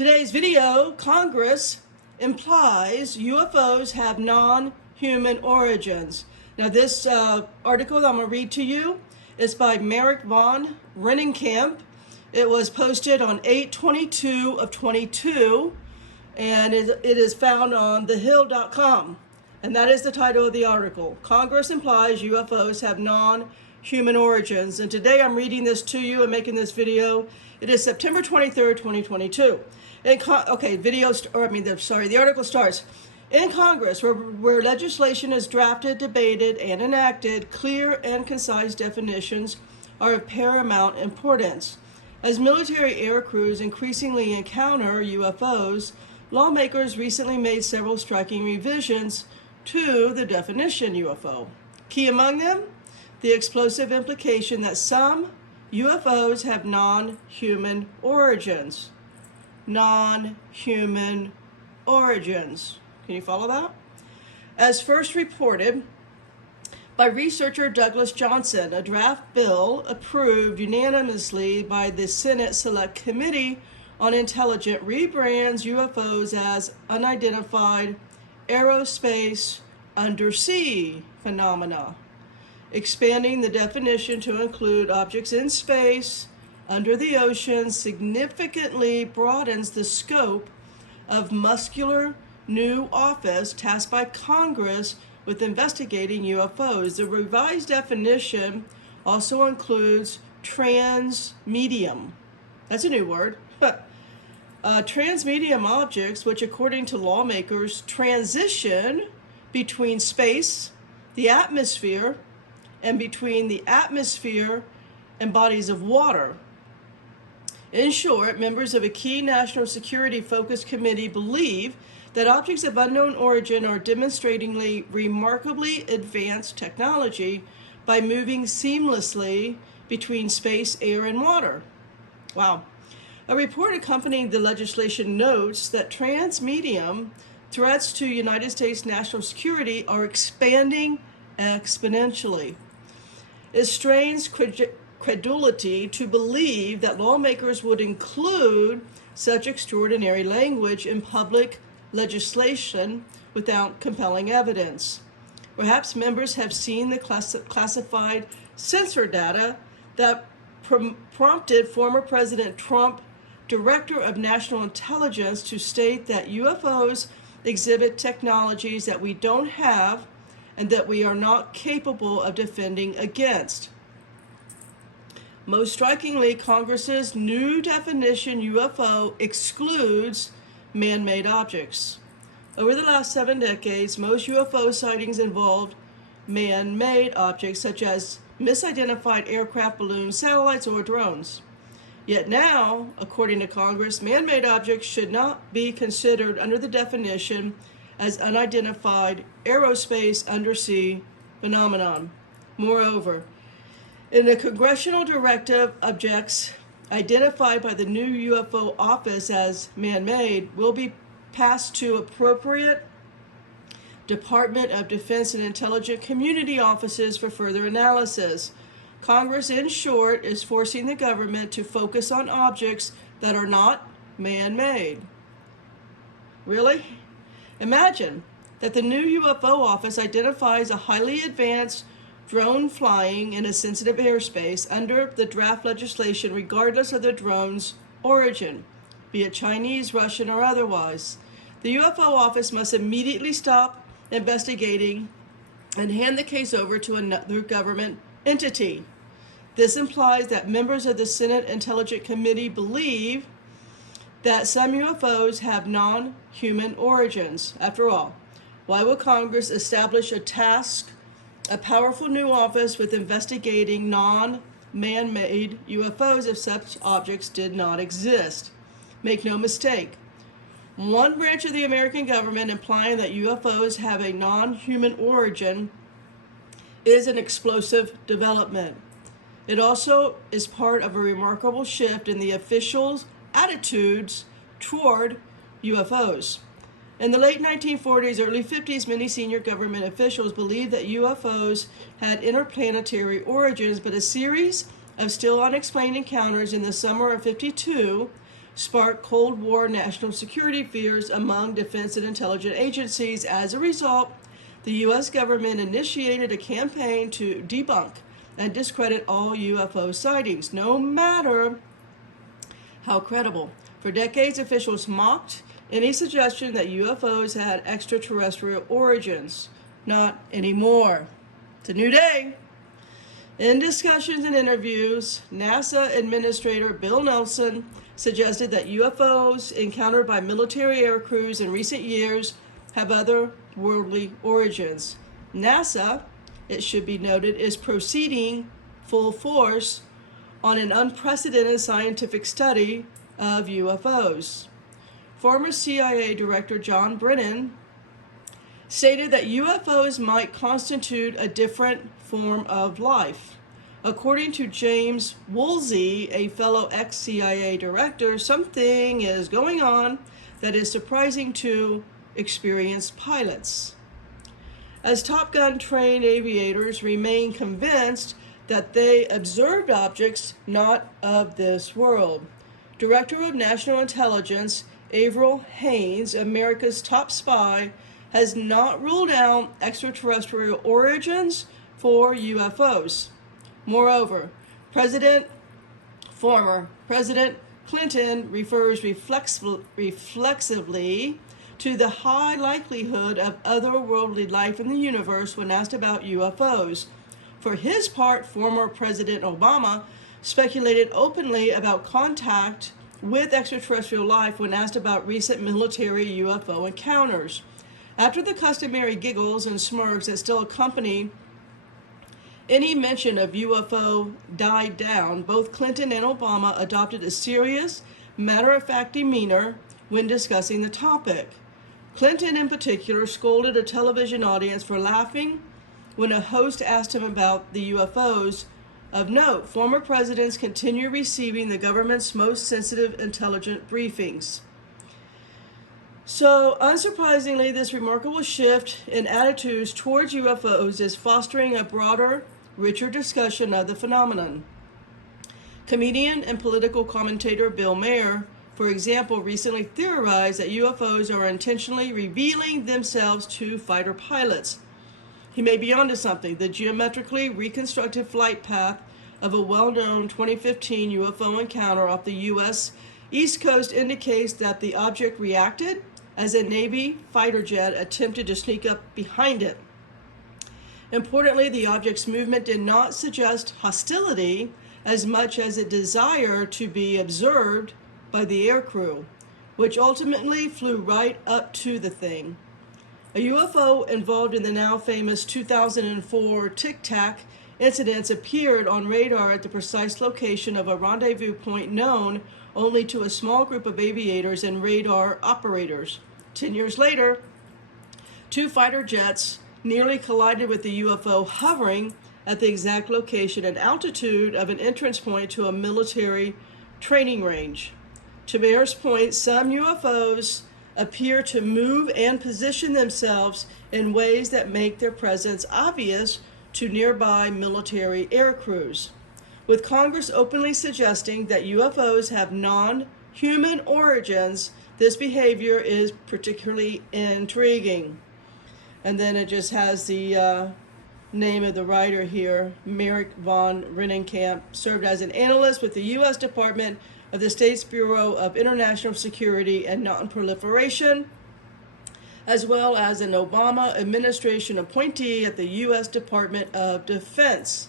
Today's video, Congress implies UFOs have non-human origins. Now this article that I'm going to read to you is by Merrick von Rennenkamp. It was posted on 8/22 of 22, and it is found on thehill.com. And that is the title of the article. Congress implies UFOs have non-human origins. And today I'm reading this to you and making this video. It is September 23rd, 2022. The article starts. In Congress, where legislation is drafted, debated, and enacted, clear and concise definitions are of paramount importance. As military air crews increasingly encounter UFOs, lawmakers recently made several striking revisions to the definition UFO. Key among them, the explosive implication that some UFOs have non-human origins. Non-human origins. Can you follow that? As first reported by researcher Douglas Johnson, a draft bill approved unanimously by the Senate Select Committee on Intelligence rebrands UFOs as unidentified aerospace undersea phenomena, expanding the definition to include objects in space, under the ocean, significantly broadens the scope of muscular new office tasked by Congress with investigating UFOs. The revised definition also includes transmedium. That's a new word. Transmedium objects, which according to lawmakers transition between space, the atmosphere, and between the atmosphere and bodies of water. In short, members of a key national security focused committee believe that objects of unknown origin are demonstratingly remarkably advanced technology by moving seamlessly between space, air, and water. Wow. A report accompanying the legislation notes that transmedium threats to United States national security are expanding exponentially. It strains credulity to believe that lawmakers would include such extraordinary language in public legislation without compelling evidence. Perhaps members have seen the classified sensor data that prompted former President Trump, Director of National Intelligence, to state that UFOs exhibit technologies that we don't have and that we are not capable of defending against. Most strikingly, Congress's new definition UFO excludes man-made objects. Over the last 7 decades, most UFO sightings involved man-made objects such as misidentified aircraft, balloons, satellites, or drones. Yet now, according to Congress, man-made objects should not be considered under the definition as unidentified aerospace undersea phenomenon. Moreover, in a congressional directive, objects identified by the new UFO office as man-made will be passed to appropriate Department of Defense and Intelligence Community offices for further analysis. Congress, in short, is forcing the government to focus on objects that are not man-made. Really? Imagine that the new UFO office identifies a highly advanced drone flying in a sensitive airspace under the draft legislation regardless of the drone's origin, be it Chinese, Russian, or otherwise. The UFO office must immediately stop investigating and hand the case over to another government entity. This implies that members of the Senate Intelligence Committee believe that some UFOs have non-human origins. After all, why would Congress establish a powerful new office with investigating non-man-made UFOs if such objects did not exist? Make no mistake, one branch of the American government implying that UFOs have a non-human origin is an explosive development. It also is part of a remarkable shift in the officials' attitudes toward UFOs. In the late 1940s, early 50s, many senior government officials believed that UFOs had interplanetary origins, but a series of still unexplained encounters in the summer of '52 sparked Cold War national security fears among defense and intelligence agencies. As a result, the U.S. government initiated a campaign to debunk and discredit all UFO sightings, no matter how credible. For decades, officials mocked any suggestion that UFOs had extraterrestrial origins. Not anymore. It's a new day. In discussions and interviews, NASA Administrator Bill Nelson suggested that UFOs encountered by military air crews in recent years have otherworldly origins. NASA, it should be noted, is proceeding full force on an unprecedented scientific study of UFOs. Former CIA Director John Brennan stated that UFOs might constitute a different form of life. According to James Woolsey, a fellow ex-CIA director, something is going on that is surprising to experienced pilots. As Top Gun trained aviators remain convinced that they observed objects not of this world. Director of National Intelligence Avril Haines, America's top spy, has not ruled out extraterrestrial origins for UFOs. Moreover, former President Clinton refers reflexively to the high likelihood of otherworldly life in the universe when asked about UFOs. For his part, former President Obama speculated openly about contact with extraterrestrial life when asked about recent military UFO encounters. After the customary giggles and smirks that still accompany any mention of UFO died down, both Clinton and Obama adopted a serious, matter-of-fact demeanor when discussing the topic. Clinton, in particular, scolded a television audience for laughing when a host asked him about the UFOs. Of note, former presidents continue receiving the government's most sensitive intelligence briefings. So, unsurprisingly, this remarkable shift in attitudes towards UFOs is fostering a broader, richer discussion of the phenomenon. Comedian and political commentator Bill Maher, for example, recently theorized that UFOs are intentionally revealing themselves to fighter pilots. He may be onto something. The geometrically reconstructed flight path of a well-known 2015 UFO encounter off the U.S. East Coast indicates that the object reacted as a Navy fighter jet attempted to sneak up behind it. Importantly, the object's movement did not suggest hostility as much as a desire to be observed by the aircrew, which ultimately flew right up to the thing. A UFO involved in the now famous 2004 Tic Tac incidents appeared on radar at the precise location of a rendezvous point known only to a small group of aviators and radar operators. 10 years later, two fighter jets nearly collided with the UFO hovering at the exact location and altitude of an entrance point to a military training range. To Maher's point, some UFOs appear to move and position themselves in ways that make their presence obvious to nearby military air crews. With Congress openly suggesting that UFOs have non-human origins, this behavior is particularly intriguing. And then it just has the name of the writer here. Merrick von Rennenkamp served as an analyst with the U.S. Department of the States Bureau of International Security and Non-Proliferation, as well as an Obama administration appointee at the U.S. Department of Defense.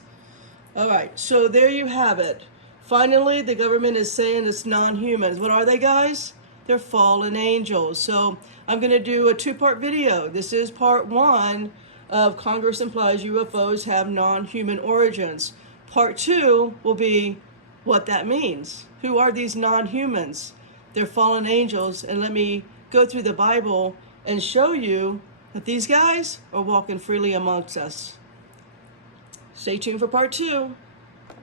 All right, so there you have it. Finally, the government is saying it's non-humans. What are they, guys? They're fallen angels. So I'm going to do a two-part video. This is part one of Congress implies UFOs have non-human origins. Part two will be what that means. Who are these non-humans? They're fallen angels. And let me go through the Bible and show you that these guys are walking freely amongst us. Stay tuned for part two.